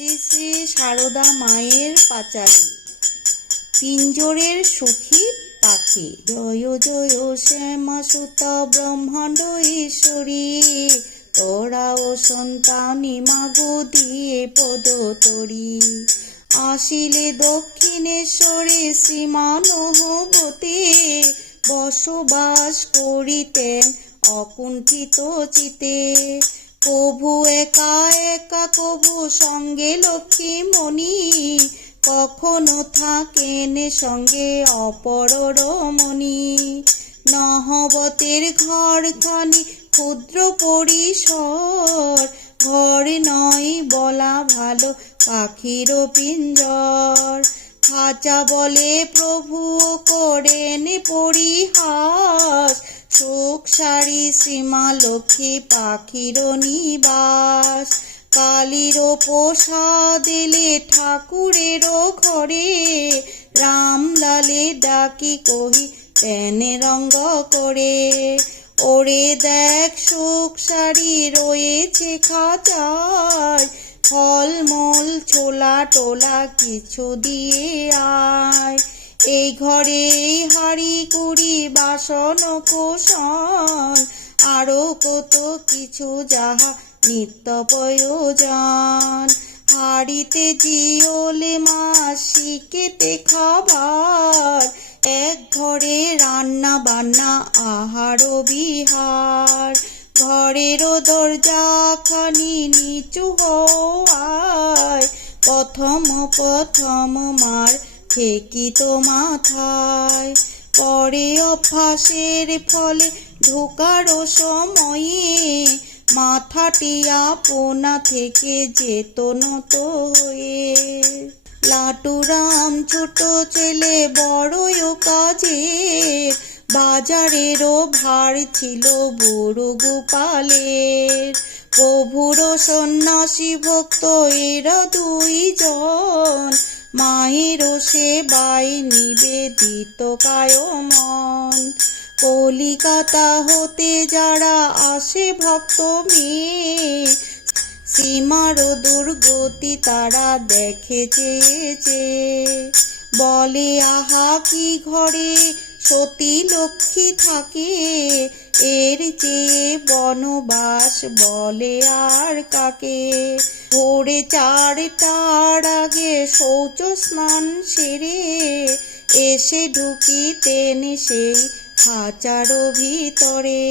শ্রী শ্রী সারদা মায়ের পাঁচালী। পিঞ্জরের সুখী পাখি। জয় জয় শ্যামা সুতা ব্রহ্মাণ্ড ঈশ্বরী। তোরা ও সন্তানি মাগো দিয়ে পদ তরি। আসিলে দক্ষিণেশ্বরে শ্রীমানহবতে বসবাস করিতেন অকুণ্ঠিত চিতে। কভু একা একা কভু সঙ্গে লক্ষ্মী মণি, কখনো থাকেন সঙ্গে অপর রমণী। নহবতের ঘরখানি ক্ষুদ্র পরিসর, ঘর নয় বলা ভালো পাখির পিঞ্জর। খাঁচা বলে প্রভু করেন পরিহাস শোক সারি সীমা লক্ষ্মী পাখির নিবাস। কালীর প্রসাদ এলে ঠাকুরেরও ঘরে। রামলালে ডাকি কহি প্যানে রঙ্গ করে। ওরে দেখ সুখ সারি রয়েছে খাঁচায়। ফলমূল, ছোলা টোলা কিছু দিয়ে আয়। এই ঘরে হাড়ি কুড়ি, বাসন কোষণ আরও কত কিছু যাহা নিত্য প্রয়োজন। হাড়িতে জিওলে শিখেতে খাবার, এক ঘরে রান্না বান্না আহার বিহার। ঘরেরও দরজা খানি নিচু হওয়ায় প্রথম প্রথম মার ঠেকিত মাথায়। পরে অভ্যাসের ফলে ঢোকারও সময়ে মাথাটি আপনা থেকে যেত নত হয়ে। লাটুরাম ছোট ছেলে, বড়ই কাজে। বাজারেরও ভার ছিল বুড়ো গোপালের। প্রভুর সন্ন্যাসী ভক্ত এরা দুইজন। মায়ের সেবাই নিবেদিত কায়মন। কলিকাতা হতে যারা আসে ভক্ত মেয়ে, সীমার দুর্গতি তারা দেখে চেয়েছে বলে, আহা, কি ঘরে সতী লক্ষ্মী থাকে, এর চেয়ে বনবাস বলে আর কাকে? ভোরে চারটার আগে শৌচ স্নান সেরে এসে ঢুকিতেন সেই খাঁচার ভিতরে।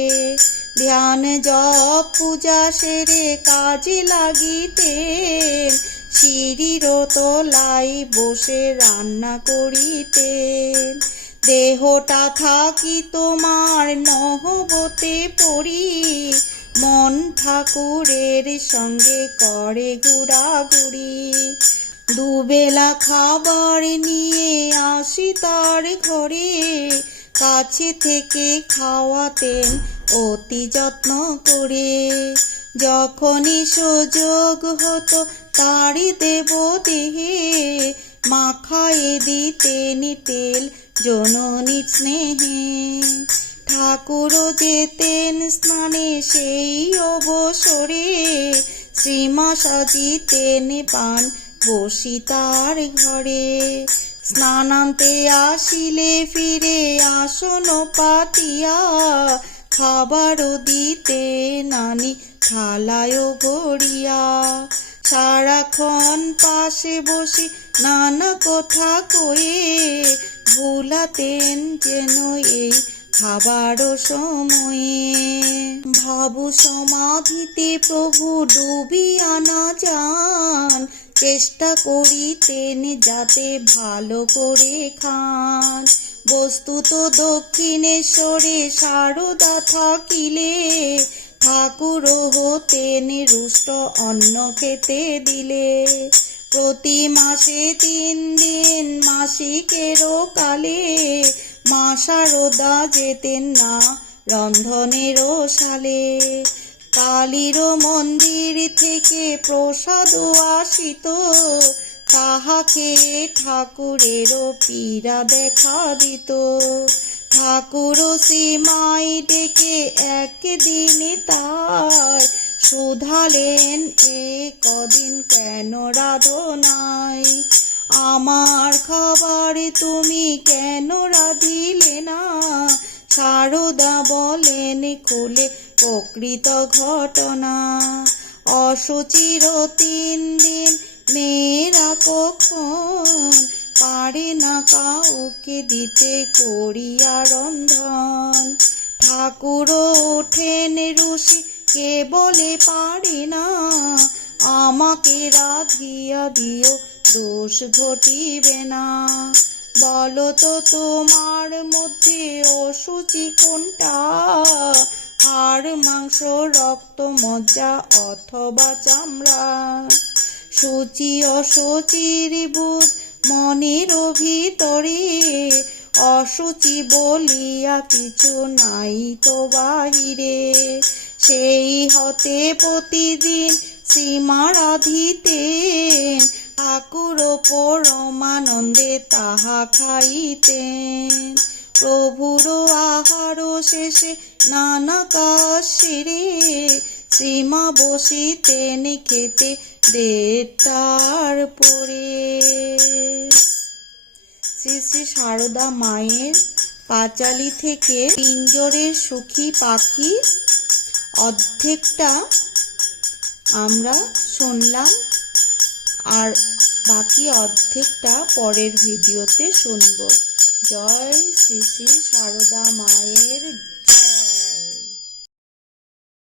ধ্যান জপ পূজা সেরে কাজে লাগিতেন সিঁড়ির তলায় বসে রান্না করিতেন। দেহটা থাকি তোমার নহবতে পড়ি। মন ঠাকুরের সঙ্গে করে ঘুরাঘুরি। দুবেলা খাবার নিয়ে আসি তার ঘরে। কাছে থেকে খাওয়াতেন অতি যত্ন করে। যখনই সুযোগ হতো তারই দেব দেহে মাখায়ে দিতেন তেল জননী স্নেহে ঠাকুর যেতেন স্নানে সেই অবসরে। শ্রীমা সাজিতেন পান বসি তার ঘরে। স্নানান্তে আসিলে ফিরে আসন পাতিয়া। খাবারও দিতে নানি থালায় গড়িয়া সারাক্ষণ পাশে বসে, নানা কথা কয়ে ভুলাতেন যেন এই খাবার সময়ে? ভাবু সমাধিতে প্রভু ডুবিয়া না যান, চেষ্টা করিতেন যাতে ভালো করে খান। বস্তুত দক্ষিণেশ্বরে সারদা থাকিলে ঠাকুর হতেন রুষ্ট অন্ন খেতে দিলে। প্রতি মাসে তিন দিন মাসিকেরও কালে মা সারদা যেতেন না রন্ধনেরও সালে। কালীর মন্দির থেকে প্রসাদ আসিত, তাহাকে ঠাকুরেরও পীড়া দেখা দিত। ঠাকুর সীমাই ডেকে একদিন তাই শুধালেন, এ কদিন কেন রাধনাই আমার খাবারে তুমি কেন রাধিলে না? সারদা বলেন, খুলে প্রকৃত ঘটনা। অসুচির তিন দিন মেয়েরা কখন পারে না কাউকে দিতে করিয়া রন্ধন। ঠাকুর ওঠেন ঋষি, কে বলে পারে না? আমাকে রাধিয়া দিও, দোষ ঘটিবে না। বলো তো তোমার মধ্যে অসুচি কোনটা? হাড়, মাংস, রক্ত, মজ্জা অথবা চামড়া। সূচি অসুচির বুধ মনের ভিতরে অসুচি বলিয়া কিছু নাই তো বাহিরে। সেই হতে প্রতিদিন সীমারাধিতেন ঠাকুর পরমানন্দে তাহা খাইতেন। প্রভুর আহার শেষে নানা কাজ সেরে সীমা বসিতেন খেতে দেড়টার পরে। শ্রী শ্রী সারদা মায়ের পাঁচালি থেকে পিঞ্জরের সুখী পাখি অর্ধেকটা আমরা শুনলাম আর বাকি অর্ধেকটা পরের ভিডিওতে শুনব। জয় শ্রী শ্রী সারদা মায়ের